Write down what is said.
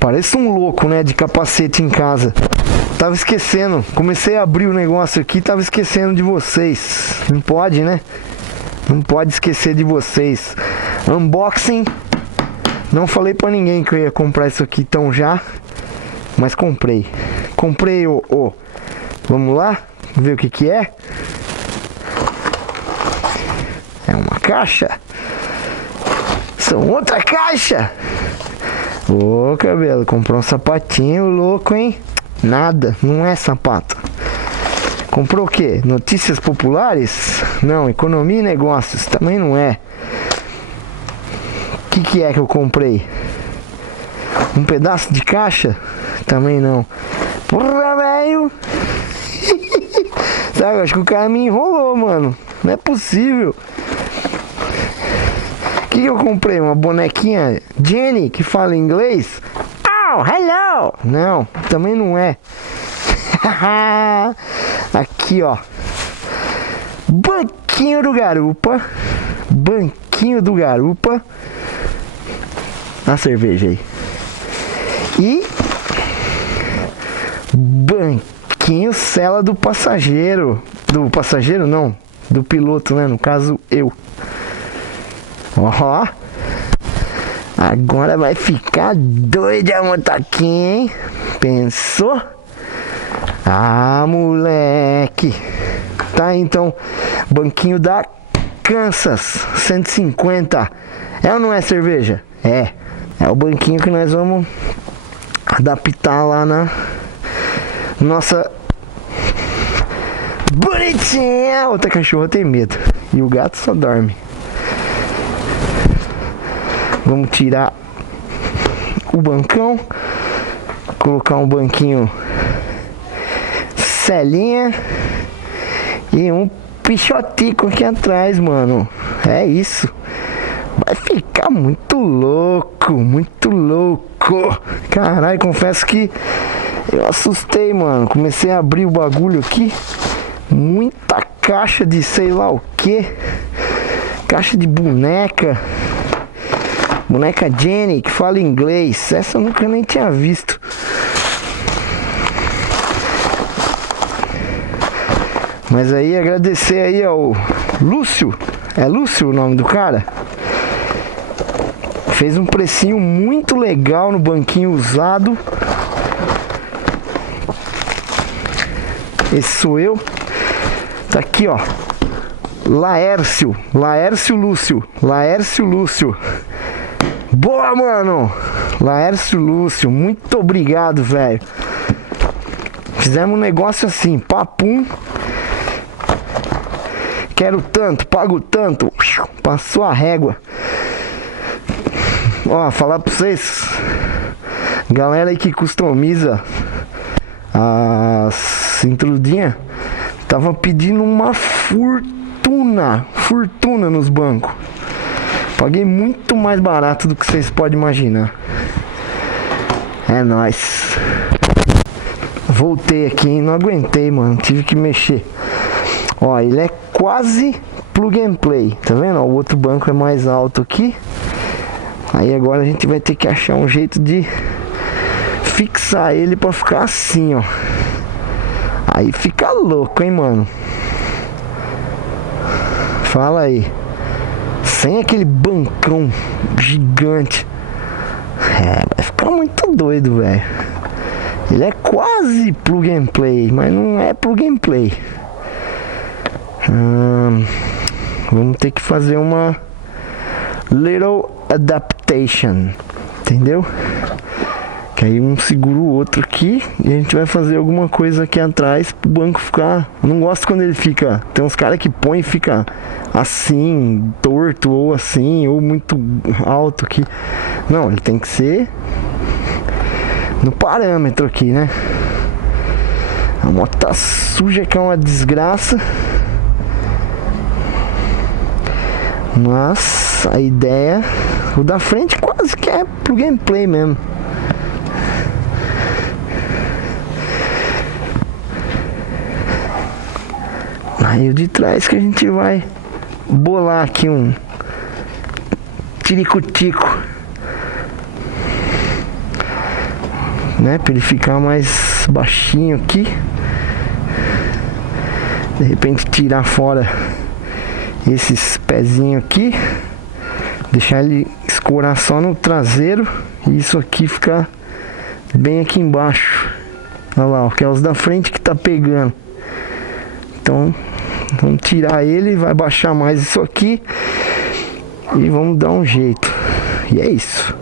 Pareço um louco, né, de capacete em casa. Tava esquecendo. Comecei a abrir o negócio aqui, tava esquecendo de vocês. Não pode, né? Não pode esquecer de vocês. Unboxing. Não falei pra ninguém que eu ia comprar isso aqui tão já. Mas comprei. Comprei o... Vamos lá? Ver o que que é. É uma caixa. São outra caixa. Ô, cabelo, comprou um sapatinho louco, hein? Nada, não é sapato. Comprou o quê? Notícias populares? Não, economia e negócios, também não é. O que é que eu comprei? Um pedaço de caixa? Também não. Porra, velho! Sabe, acho que o cara me enrolou, mano. Não é possível. O que eu comprei? Uma bonequinha Jenny que fala inglês? Oh, hello! Não, também não é. Aqui, ó. Banquinho do Garupa. Banquinho do Garupa. A cerveja aí. E banquinho cela do passageiro. Do passageiro não, do piloto, né? No caso, eu. Ó. Agora vai ficar doido a motoquinha, hein? Pensou? Ah, moleque. Tá, então. Banquinho da Kansas 150. É ou não é cerveja? É. É o banquinho que nós vamos adaptar lá na nossa bonitinha. Outra cachorra tem medo. E o gato só dorme. Vamos tirar o bancão. Colocar um banquinho celinha. E um pichotico aqui atrás, mano. É isso. Vai ficar muito louco. Muito louco. Caralho, confesso que eu assustei, mano. Comecei a abrir o bagulho aqui. Muita caixa de sei lá o que. Caixa de boneca. Boneca Jenny que fala inglês. Essa eu nunca nem tinha visto. Mas aí agradecer aí ao Lúcio. É Lúcio o nome do cara? Fez um precinho muito legal no banquinho usado. Esse sou eu. Tá aqui, ó. Laércio Lúcio. Boa, mano. Laércio Lúcio, muito obrigado, velho. Fizemos um negócio assim, papum. Quero tanto, pago tanto. Passou a régua. Ó, falar pra vocês, galera aí que customiza as intrudinhas, tava pedindo uma fortuna nos bancos. Paguei muito mais barato do que vocês podem imaginar. É nóis. Voltei aqui, hein? Não aguentei, mano. Tive que mexer. Ó, ele é quase plug and play. Tá vendo? Ó, o outro banco é mais alto aqui. Aí agora a gente vai ter que achar um jeito de fixar ele pra ficar assim, ó. Aí fica louco, hein, mano. Fala aí. Sem aquele bancão gigante. É, vai ficar muito doido, velho. Ele é quase plug and play, mas não é plug and play. Vamos ter que fazer uma little adaptation, entendeu? Que aí um segura o outro aqui e a gente vai fazer alguma coisa aqui atrás pro banco ficar. Eu não gosto quando ele fica. Tem uns caras que põem e fica assim, torto, ou assim, ou muito alto aqui. Não, ele tem que ser no parâmetro aqui, né? A moto tá suja, que é uma desgraça. Mas a ideia, o da frente quase que é pro gameplay mesmo. Aí o de trás que a gente vai bolar aqui um tiricutico. né? Pra ele ficar mais baixinho aqui. De repente tirar fora esses pezinhos aqui, deixar ele escorar só no traseiro e isso aqui ficar bem aqui embaixo. Olha lá, ó, que é os da frente que tá pegando. Então vamos tirar ele, vai baixar mais isso aqui e vamos dar um jeito. E é isso.